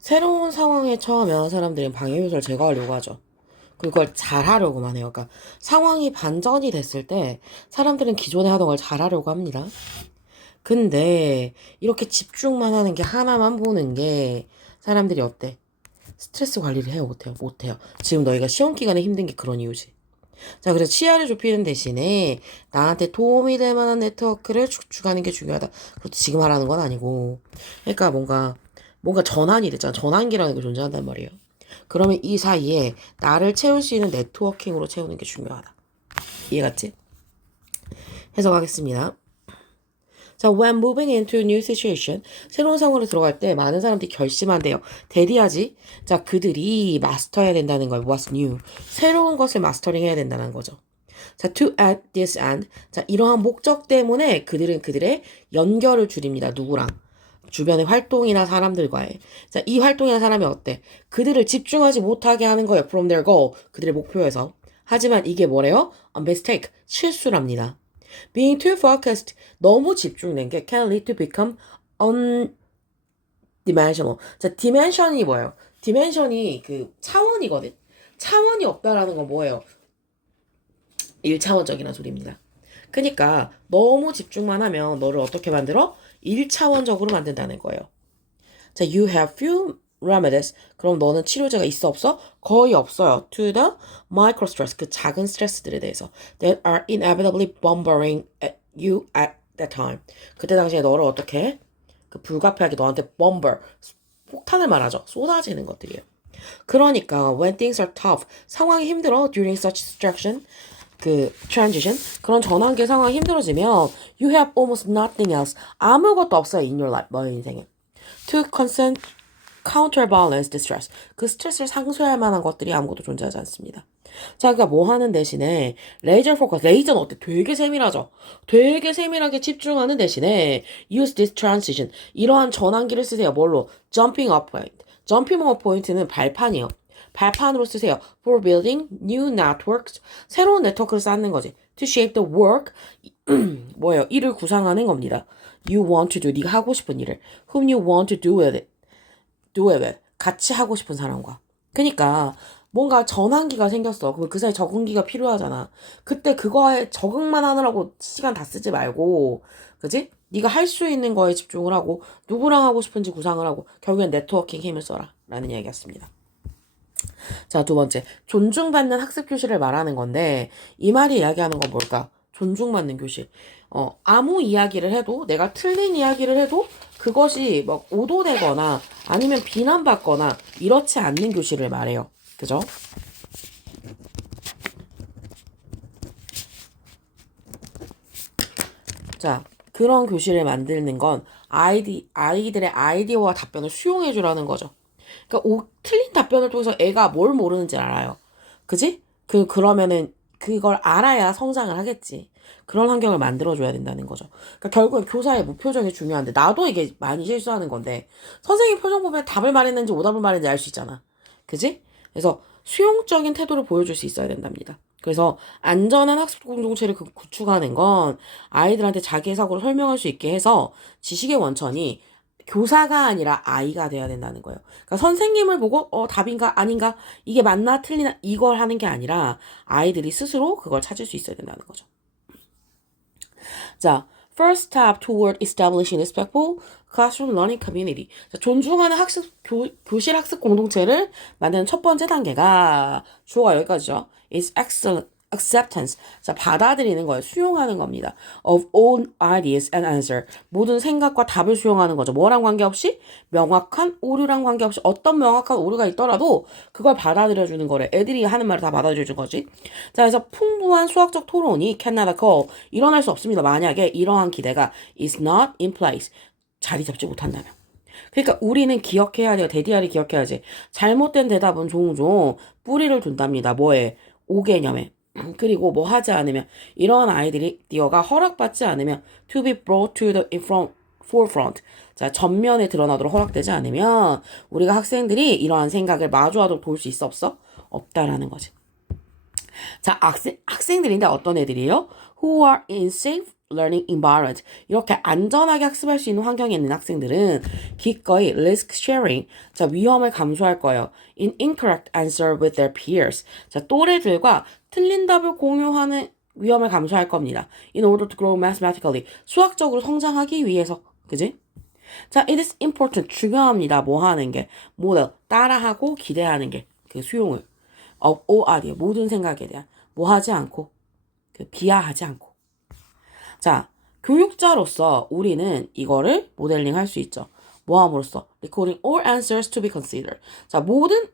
새로운 상황에 처하면 사람들은 방해 요소를 제거하려고 하죠. 그걸 잘하려고만 해요. 그러니까 상황이 반전이 됐을 때 사람들은 기존에 하던 걸 잘하려고 합니다. 근데 이렇게 집중만 하는 게 하나만 보는 게 사람들이 어때? 스트레스 관리를 해요, 못해요? 못해요. 지금 너희가 시험 기간에 힘든 게 그런 이유지. 자, 그래서 치아를 좁히는 대신에 나한테 도움이 될 만한 네트워크를 축축하는 게 중요하다. 그것도 지금 하라는 건 아니고. 그러니까 뭔가 전환이 됐잖아. 전환기라는 게 존재한단 말이에요. 그러면 이 사이에 나를 채울 수 있는 네트워킹으로 채우는 게 중요하다. 이해갔지? 해석하겠습니다. 자, when moving into a new situation, 새로운 상황으로 들어갈 때 많은 사람들이 결심한대요. 대리하지? 자, 그들이 마스터해야 된다는 거예요. What's new? 새로운 것을 마스터링 해야 된다는 거죠. 자, to add this and. 자, 이러한 목적 때문에 그들은 그들의 연결을 줄입니다. 누구랑? 주변의 활동이나 사람들과의. 자, 이 활동이나 사람이 어때? 그들을 집중하지 못하게 하는 거예요. From their goal. 그들의 목표에서. 하지만 이게 뭐래요? A mistake. 실수랍니다. Being too focused. 너무 집중된 게 can lead to become undimensional. 자, dimension이 뭐예요? dimension이 그 차원이거든. 차원이 없다라는 건 뭐예요? 1차원적이라는 소리입니다. 그러니까 너무 집중만 하면 너를 어떻게 만들어? 1차원적으로 만든다는 거예요. 자, you have few remedies. 그럼 너는 치료제가 있어 없어? 거의 없어요. To the micro stress. 그 작은 스트레스들에 대해서. That are inevitably bombarding at you at that time. 그때 당시에 너를 어떻게 그 불가피하게 너한테 bomber. 폭탄을 말하죠. 쏟아지는 것들이에요. 그러니까 when things are tough. 상황이 힘들어. During such distraction. 그 transition 그런 전환기 상황이 힘들어지면 you have almost nothing else 아무것도 없어요 in your life 너의 인생에 to counterbalance the stress 그 스트레스를 상쇄할 만한 것들이 아무것도 존재하지 않습니다. 자, 그러니까 뭐 하는 대신에 레이저 포커스 레이저는 어때? 되게 세밀하죠. 되게 세밀하게 집중하는 대신에 use this transition 이러한 전환기를 쓰세요. 뭘로? jumping up point jumping up point는 발판이에요. 발판으로 쓰세요. For building new networks. 새로운 네트워크를 쌓는 거지. To shape the work. 뭐예요? 일을 구상하는 겁니다. You want to do. 네가 하고 싶은 일을. Whom you want to do with it. Do it with. 같이 하고 싶은 사람과. 그러니까 뭔가 전환기가 생겼어. 그럼 그 사이 적응기가 필요하잖아. 그때 그거에 적응만 하느라고 시간 다 쓰지 말고, 그지? 네가 할 수 있는 거에 집중을 하고 누구랑 하고 싶은지 구상을 하고 결국엔 네트워킹 힘을 써라 라는 이야기였습니다. 자, 두 번째. 존중받는 학습 교실을 말하는 건데, 이 말이 이야기하는 건 뭘까? 존중받는 교실. 아무 이야기를 해도, 내가 틀린 이야기를 해도, 그것이 막 오도되거나, 아니면 비난받거나, 이렇지 않는 교실을 말해요. 그죠? 자, 그런 교실을 만드는 건, 아이들의 아이디어와 답변을 수용해주라는 거죠. 그러니까 틀린 답변을 통해서 애가 뭘 모르는지 알아요. 그지? 그러면은 그걸 알아야 성장을 하겠지. 그런 환경을 만들어줘야 된다는 거죠. 그러니까 결국엔 교사의 무표정이 중요한데 나도 이게 많이 실수하는 건데 선생님 표정 보면 답을 말했는지 오답을 말했는지 알 수 있잖아. 그지? 그래서 수용적인 태도를 보여줄 수 있어야 된답니다. 그래서 안전한 학습 공동체를 구축하는 건 아이들한테 자기의 사고를 설명할 수 있게 해서 지식의 원천이 교사가 아니라 아이가 돼야 된다는 거예요. 그러니까 선생님을 보고 답인가 아닌가 이게 맞나 틀리나 이걸 하는 게 아니라 아이들이 스스로 그걸 찾을 수 있어야 된다는 거죠. 자, first step toward establishing respectful classroom learning community. 자, 존중하는 교실 학습 공동체를 만드는 첫 번째 단계가 주어가 여기까지죠. is acceptance. 자, 받아들이는 거예요. 수용하는 겁니다. of all ideas and answer. 모든 생각과 답을 수용하는 거죠. 뭐랑 관계없이? 명확한 오류랑 관계없이 어떤 명확한 오류가 있더라도 그걸 받아들여주는 거래. 애들이 하는 말을 다 받아들여주는 거지. 자, 그래서 풍부한 수학적 토론이 cannot occur. 일어날 수 없습니다. 만약에 이러한 기대가 is not in place. 자리 잡지 못한다면. 그러니까 우리는 기억해야 돼요. 대디아를 기억해야지. 잘못된 대답은 종종 뿌리를 둔답니다. 뭐에? 오개념에. 그리고 뭐 하지 않으면 이런 아이디어가 허락받지 않으면 to be brought to the forefront. 자, 전면에 드러나도록 허락되지 않으면 우리가 학생들이 이러한 생각을 마주하도록 도울 수 있어 없어? 없다라는 거지. 자, 학생들인데 어떤 애들이에요? Who are in safe learning environment. 이렇게 안전하게 학습할 수 있는 환경에 있는 학생들은 기꺼이 risk sharing, 자, 위험을 감수할 거예요. In incorrect answer with their peers. 자, 또래들과 틀린 답을 공유하는 위험을 감수할 겁니다. In order to grow mathematically. 수학적으로 성장하기 위해서. 그지? 자, it is important. 중요합니다. 뭐 하는 게. model. 따라하고 기대하는 게. 그 수용을. of OR이요. 모든 생각에 대한. 뭐 하지 않고. 그 비하하지 않고. 자, 교육자로서 우리는 이거를 모델링 할 수 있죠. 뭐 함으로써? Recording all answers to be considered. 자, 모든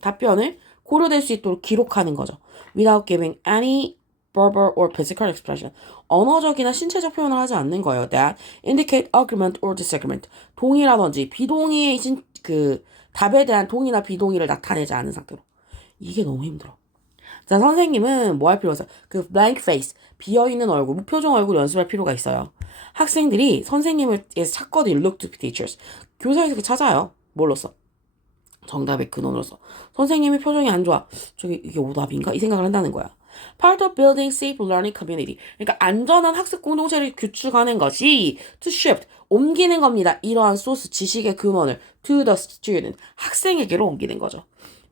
답변을 고려될 수 있도록 기록하는 거죠. Without giving any verbal or physical expression. 언어적이나 신체적 표현을 하지 않는 거예요. That indicate agreement or disagreement. 동의라든지 비동의의 그 답에 대한 동의나 비동의를 나타내지 않은 상태로. 이게 너무 힘들어. 자, 선생님은 뭐 할 필요가 있어요? 그 blank face, 비어있는 얼굴, 무표정 얼굴 연습할 필요가 있어요. 학생들이 선생님을 찾거든. Look to teachers. 교사에서 찾아요. 뭘로써? 정답의 근원으로서. 선생님의 표정이 안 좋아. 저기 이게 오답인가? 이 생각을 한다는 거야. Part of building safe learning community. 그러니까 안전한 학습 공동체를 구축하는 것이 to shift, 옮기는 겁니다. 이러한 소스, 지식의 근원을 to the student, 학생에게로 옮기는 거죠.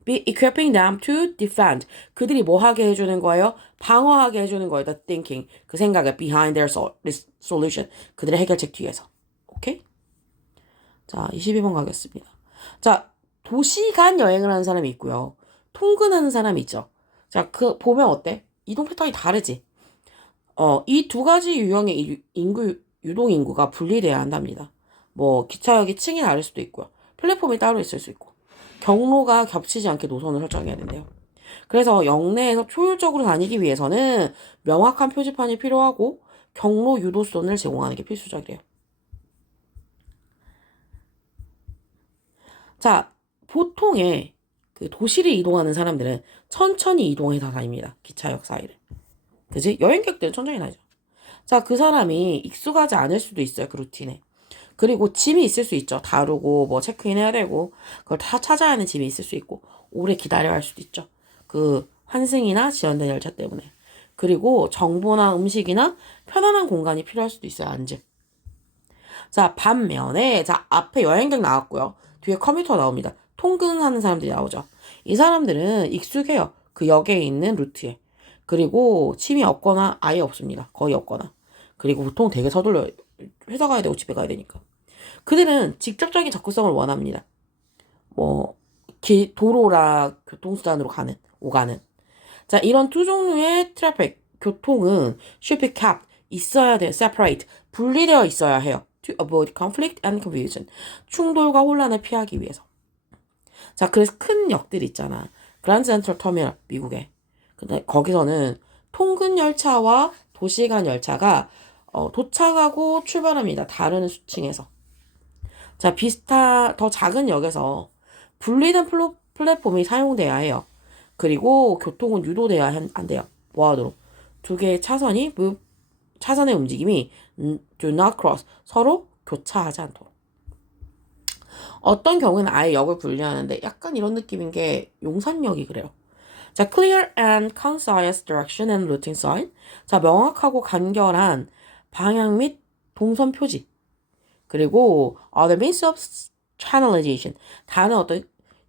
Be equipping them to defend. 그들이 뭐 하게 해주는 거예요? 방어하게 해주는 거예요. The thinking. 그 생각을 behind their solution. 그들의 해결책 뒤에서. 오케이? 자, 22번 가겠습니다. 자, 도시 간 여행을 하는 사람이 있고요. 통근하는 사람이 있죠. 자, 그 보면 어때? 이동 패턴이 다르지? 이 두 가지 유형의 유동 인구가 분리돼야 한답니다. 뭐 기차역이 층이 다를 수도 있고요. 플랫폼이 따로 있을 수 있고. 경로가 겹치지 않게 노선을 설정해야 된대요. 그래서 역내에서 효율적으로 다니기 위해서는 명확한 표지판이 필요하고 경로 유도선을 제공하는 게 필수적이래요. 자, 보통의 그 도시를 이동하는 사람들은 천천히 이동해서 다닙니다. 기차역 사이를. 그지? 여행객들은 천천히 다니죠. 자, 그 사람이 익숙하지 않을 수도 있어요. 그 루틴에. 그리고 짐이 있을 수 있죠. 다루고 뭐 체크인 해야 되고 그걸 다 찾아야 하는 짐이 있을 수 있고 오래 기다려야 할 수도 있죠. 그 환승이나 지연된 열차 때문에. 그리고 정보나 음식이나 편안한 공간이 필요할 수도 있어요. 앉을. 자, 반면에 자, 앞에 여행객 나왔고요. 뒤에 컴퓨터 나옵니다. 통근하는 사람들이 나오죠. 이 사람들은 익숙해요. 그 역에 있는 루트에. 그리고 침이 없거나 아예 없습니다. 거의 없거나. 그리고 보통 되게 서둘러요. 회사 가야 되고 집에 가야 되니까. 그들은 직접적인 접근성을 원합니다. 뭐 도로라 교통수단으로 오가는. 자, 이런 두 종류의 트래픽, 교통은 should be kept, 있어야 돼요. separate, 분리되어 있어야 해요. to avoid conflict and confusion. 충돌과 혼란을 피하기 위해서. 자, 그래서 큰 역들 있잖아. 그란드 센트럴 터미널, 미국에. 근데 거기서는 통근 열차와 도시간 열차가 도착하고 출발합니다. 다른 수층에서. 자, 더 작은 역에서 분리된 플랫폼이 사용돼야 해요. 그리고 교통은 유도돼야 안 돼요. 뭐하도록? 두 개의 차선의 움직임이 do not cross, 서로 교차하지 않도록. 어떤 경우에는 아예 역을 분리하는데 약간 이런 느낌인 게 용산역이 그래요. 자, clear and concise direction and routing sign. 자, 명확하고 간결한 방향 및 동선 표지. 그리고 the means of channelization. 다른 어떤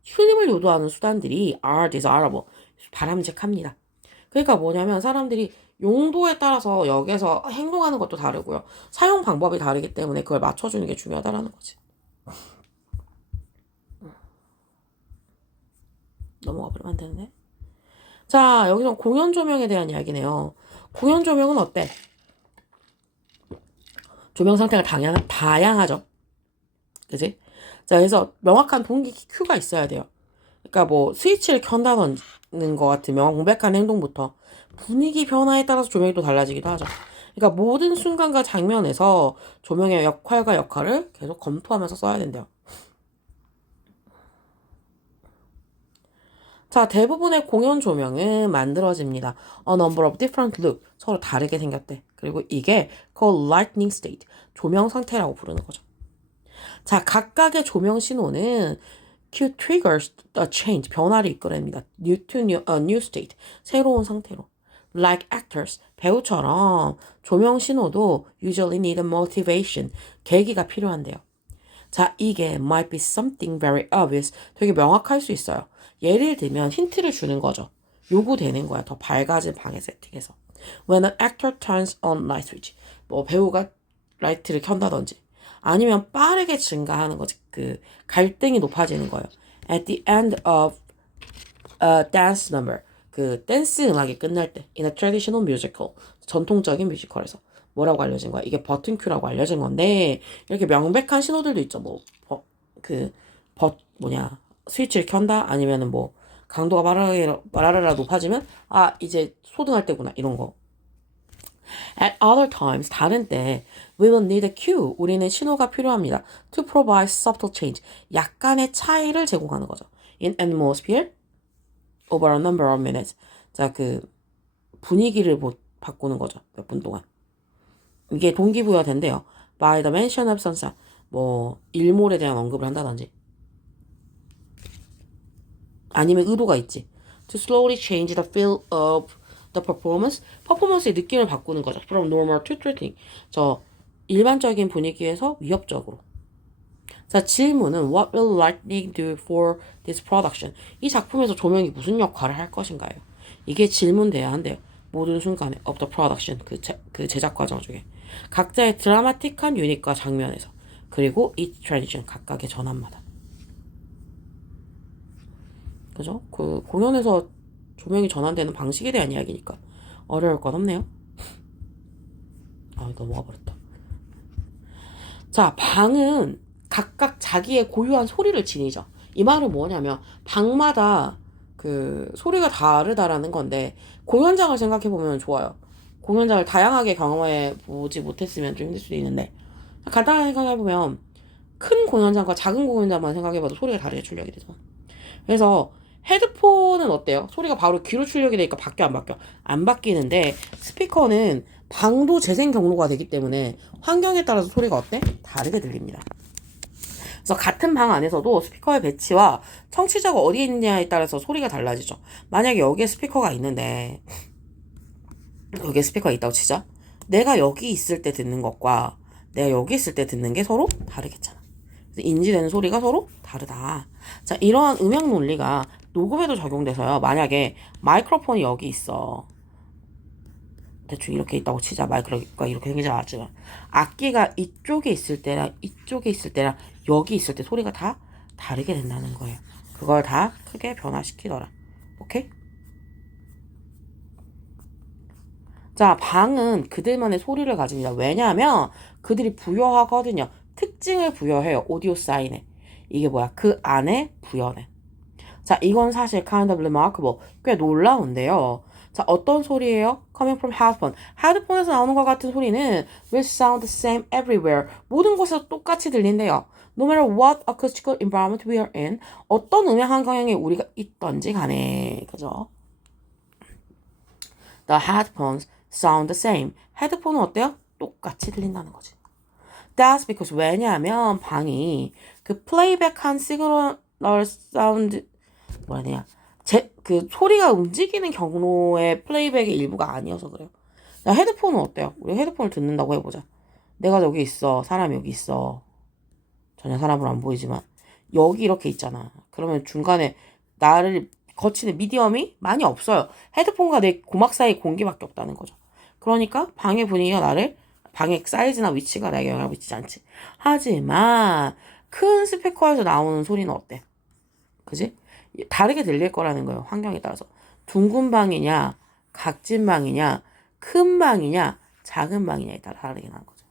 흐름을 유도하는 수단들이 are desirable. 바람직합니다. 그러니까 뭐냐면 사람들이 용도에 따라서 역에서 행동하는 것도 다르고요. 사용 방법이 다르기 때문에 그걸 맞춰주는 게 중요하다라는 거지. 넘어가 버리면 안 되는데. 자, 여기서 공연 조명에 대한 이야기네요. 공연 조명은 어때? 조명 상태가 다양하죠. 그지? 자, 그래서 명확한 동기 큐가 있어야 돼요. 그러니까 뭐 스위치를 켠다는 것 같은 명백한 행동부터 분위기 변화에 따라서 조명이 또 달라지기도 하죠. 그러니까 모든 순간과 장면에서 조명의 역할과 역할을 계속 검토하면서 써야 된대요. 자, 대부분의 공연 조명은 만들어집니다. A number of different look. 서로 다르게 생겼대. 그리고 이게 called lightning state. 조명 상태라고 부르는 거죠. 자, 각각의 조명 신호는 Q triggers a change. 변화를 이끌어냅니다. New state. 새로운 상태로. Like actors, 배우처럼 조명 신호도 usually need a motivation, 계기가 필요한데요. 자, 이게 might be something very obvious, 되게 명확할 수 있어요. 예를 들면 힌트를 주는 거죠. 요구되는 거야. 더 밝아진 방의 세팅에서. When an actor turns on light switch, 뭐 배우가 라이트를 켠다든지, 아니면 빠르게 증가하는 거지. 그 갈등이 높아지는 거예요. At the end of a dance number, 그 댄스 음악이 끝날 때, in a traditional musical, 전통적인 뮤지컬에서 뭐라고 알려진 거야? 이게 버튼 큐라고 알려진 건데, 이렇게 명백한 신호들도 있죠. 뭐, 스위치를 켠다? 아니면은 뭐, 강도가 빠라라 높아지면, 아, 이제 소등할 때구나. 이런 거. At other times, 다른 때, we will need a cue. 우리는 신호가 필요합니다. To provide subtle change. 약간의 차이를 제공하는 거죠. In atmosphere, over a number of minutes. 자, 그 분위기를 바꾸는 거죠. 몇 분 동안. 이게 동기부여가 된대요. By the mention of sunset. 뭐 일몰에 대한 언급을 한다든지. 아니면 의도가 있지. To slowly change the feel of the performance. 퍼포먼스의 느낌을 바꾸는 거죠. From normal to threatening. 저 일반적인 분위기에서 위협적으로. 자, 질문은 What will lighting do for this production? 이 작품에서 조명이 무슨 역할을 할 것인가요? 이게 질문돼야 한대요. 모든 순간에 of the production, 그 제작 과정 중에. 각자의 드라마틱한 유닛과 장면에서. 그리고 each transition, 각각의 전환마다. 그죠? 그 공연에서 조명이 전환되는 방식에 대한 이야기니까 어려울 건 없네요. 아, 넘어가 버렸다. 자, 방은 각각 자기의 고유한 소리를 지니죠. 이 말은 뭐냐면 방마다 그 소리가 다르다라는 건데 공연장을 생각해 보면 좋아요. 공연장을 다양하게 경험해 보지 못했으면 좀 힘들 수도 있는데 간단하게 생각해 보면 큰 공연장과 작은 공연장만 생각해 봐도 소리가 다르게 출력이 되죠. 그래서 헤드폰은 어때요? 소리가 바로 귀로 출력이 되니까 바뀌어 안 바뀌어? 안 바뀌는데 스피커는 방도 재생 경로가 되기 때문에 환경에 따라서 소리가 어때? 다르게 들립니다. 그래서 같은 방 안에서도 스피커의 배치와 청취자가 어디에 있느냐에 따라서 소리가 달라지죠. 만약에 여기에 스피커가 있는데 여기에 스피커가 있다고 치자. 내가 여기 있을 때 듣는 것과 내가 여기 있을 때 듣는 게 서로 다르겠잖아. 그래서 인지되는 소리가 서로 다르다. 자, 이러한 음향 논리가 녹음에도 적용돼서요. 만약에 마이크로폰이 여기 있어. 대충 이렇게 있다고 치자. 마이크가 이렇게 생기지 않았지만 악기가 이쪽에 있을 때랑 이쪽에 있을 때랑 여기 있을 때 소리가 다 다르게 된다는 거예요. 그걸 다 크게 변화시키더라. 오케이? 자, 방은 그들만의 소리를 가집니다. 왜냐하면 그들이 부여하거든요. 특징을 부여해요. 오디오 사인에. 이게 뭐야? 그 안에 부여는. 자, 이건 사실 kind of remarkable. 꽤 놀라운데요. 자, 어떤 소리예요? Coming from headphone. 헤드폰에서 나오는 것 같은 소리는 will sound the same everywhere. 모든 곳에서 똑같이 들린대요. No matter what acoustical environment we are in. 어떤 음향 환경에 우리가 있던지 간에. 그죠? The headphones sound the same. 헤드폰은 어때요? 똑같이 들린다는 거지. That's because 왜냐하면 방이 그 플레이백한 시그널 사운드 뭐라 해야 되냐 그 소리가 움직이는 경로의 플레이백의 일부가 아니어서 그래요. 자, 헤드폰은 어때요? 우리 헤드폰을 듣는다고 해보자. 내가 여기 있어. 사람이 여기 있어. 전혀 사람으로 안 보이지만 여기 이렇게 있잖아. 그러면 중간에 나를 거치는 미디엄이 많이 없어요. 헤드폰과 내 고막 사이 공기밖에 없다는 거죠. 그러니까 방의 분위기가 방의 사이즈나 위치가 나에게 영향을 미치지 않지. 하지만 큰 스피커에서 나오는 소리는 어때? 그지? 다르게 들릴 거라는 거예요. 환경에 따라서. 둥근 방이냐, 각진 방이냐, 큰 방이냐, 작은 방이냐에 따라 다르게 나는 거죠.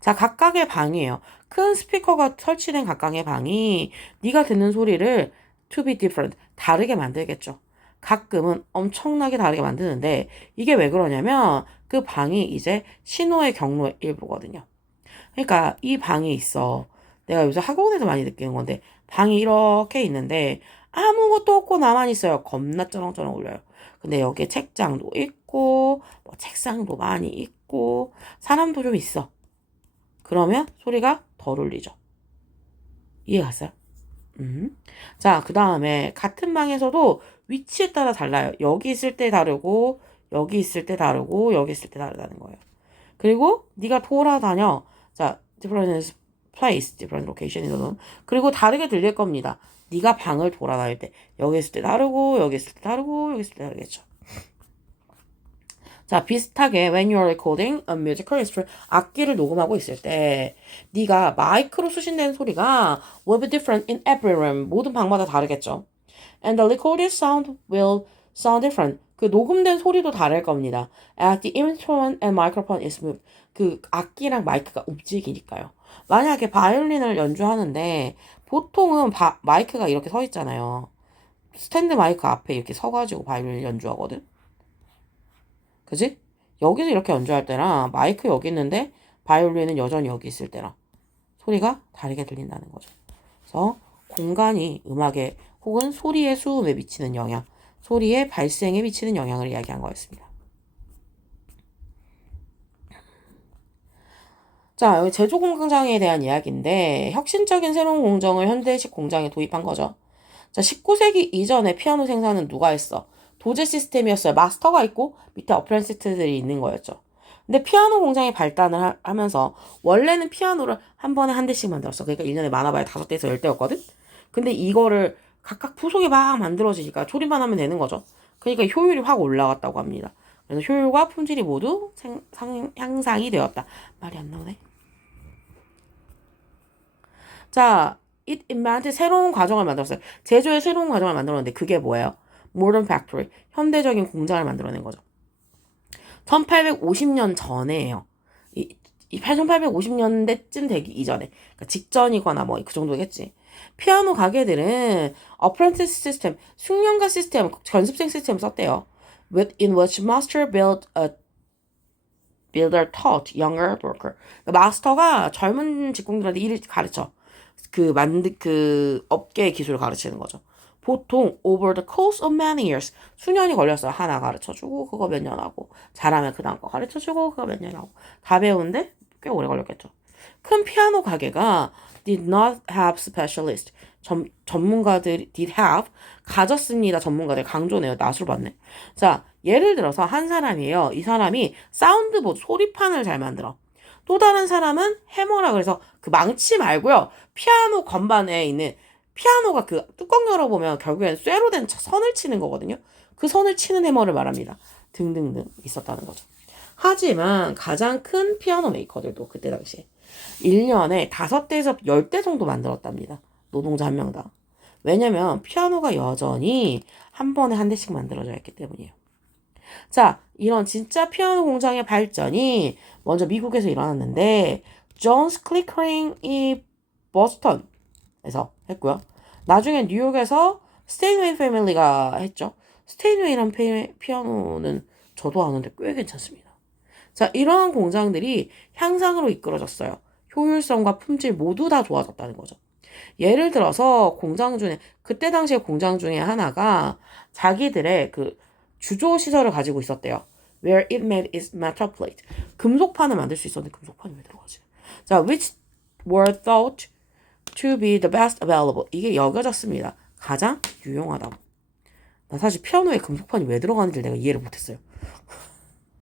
자, 각각의 방이에요. 큰 스피커가 설치된 각각의 방이 네가 듣는 소리를 to be different, 다르게 만들겠죠. 가끔은 엄청나게 다르게 만드는데 이게 왜 그러냐면 그 방이 이제 신호의 경로의 일부거든요. 그러니까 이 방이 있어. 내가 요새 학원에서 많이 느끼는 건데 방이 이렇게 있는데 아무것도 없고 나만 있어요. 겁나 쩌렁쩌렁 울려요. 근데 여기에 책장도 있고 뭐 책상도 많이 있고 사람도 좀 있어. 그러면 소리가 덜 울리죠. 이해 갔어요? 자, 그 다음에 같은 방에서도 위치에 따라 달라요. 여기 있을 때 다르고 여기 있을 때 다르고 여기 있을 때 다르다는 거예요. 그리고 네가 돌아다녀. 자, different place, different location 이거는. 그리고 다르게 들릴 겁니다. 네가 방을 돌아다닐 때 여기 있을 때 다르고 여기 있을 때 다르고 여기 있을 때 다르겠죠. 자, 비슷하게 when you're recording a musical instrument 악기를 녹음하고 있을 때 네가 마이크로 수신되는 소리가 will be different in every room 모든 방마다 다르겠죠. And the recorded sound will sound different. 그 녹음된 소리도 다를 겁니다. As the instrument and microphone is moved. 그 악기랑 마이크가 움직이니까요. 만약에 바이올린을 연주하는데 보통은 마이크가 이렇게 서 있잖아요. 스탠드 마이크 앞에 이렇게 서가지고 바이올린 연주하거든. 그지? 여기서 이렇게 연주할 때랑 마이크 여기 있는데 바이올린은 여전히 여기 있을 때랑 소리가 다르게 들린다는 거죠. 그래서 공간이 음악에 혹은 소리의 수음에 미치는 영향, 소리의 발생에 미치는 영향을 이야기한 거였습니다. 자, 여기 제조 공장에 대한 이야기인데 혁신적인 새로운 공정을 현대식 공장에 도입한 거죠. 자, 19세기 이전에 피아노 생산은 누가 했어? 도제 시스템이었어요. 마스터가 있고 밑에 어프렌티스들이 있는 거였죠. 근데 피아노 공장이 발달을 하면서 원래는 피아노를 한 번에 한 대씩 만들었어. 그러니까 1년에 많아봐야 5대에서 10대였거든? 근데 이거를 각각 부속이 막 만들어지니까 조립만 하면 되는 거죠. 그러니까 효율이 확 올라갔다고 합니다. 그래서 효율과 품질이 모두 향상이 되었다. 말이 안 나오네. 자, it invented 새로운 과정을 만들었어요. 제조의 새로운 과정을 만들었는데 그게 뭐예요? modern factory, 현대적인 공장을 만들어낸 거죠. 1850년 전에요. 1850년대쯤 되기 이전에. 그러니까 직전이거나 뭐 그 정도겠지. 피아노 가게들은 apprentice 시스템, 숙련가 시스템, 견습생 시스템을 썼대요. In which master builder taught younger worker. 그러니까 마스터가 젊은 직공들한테 일을 가르쳐. 그 업계의 기술을 가르치는 거죠. 보통 over the course of many years 수년이 걸렸어요. 하나 가르쳐주고 그거 몇 년 하고 잘하면 그 다음 거 가르쳐주고 그거 몇 년 하고 다 배우는데 꽤 오래 걸렸겠죠. 큰 피아노 가게가 did not have specialist 전문가들이 did have 가졌습니다. 전문가들 강조네요. 낫으로 봤네. 자, 예를 들어서 한 사람이에요. 이 사람이 사운드보드 소리판을 잘 만들어. 또 다른 사람은 해머라 그래서 그 망치 말고요. 피아노 건반에 있는 피아노가 그 뚜껑 열어보면 결국엔 쇠로 된 선을 치는 거거든요. 그 선을 치는 해머를 말합니다. 등등등 있었다는 거죠. 하지만 가장 큰 피아노 메이커들도 그때 당시에 1년에 5대에서 10대 정도 만들었답니다. 노동자 한 명당. 왜냐면 피아노가 여전히 한 번에 한 대씩 만들어져야 했기 때문이에요. 자, 이런 진짜 피아노 공장의 발전이 먼저 미국에서 일어났는데 존스 클리커링이 버스턴에서 했고요. 나중에 뉴욕에서 스테인웨이 패밀리가 했죠. 스테인웨이란 피아노는 저도 아는데 꽤 괜찮습니다. 자, 이러한 공장들이 향상으로 이끌어졌어요. 효율성과 품질 모두 다 좋아졌다는 거죠. 예를 들어서 공장 중에 그때 당시에 공장 중에 하나가 자기들의 그 주조 시설을 가지고 있었대요. Where it made its metal plate. 금속판을 만들 수 있었는데 금속판이 왜 들어가지? 자, which were thought to be the best available. 이게 여겨졌습니다. 가장 유용하다고. 나 사실 피아노에 금속판이 왜 들어가는지 내가 이해를 못했어요.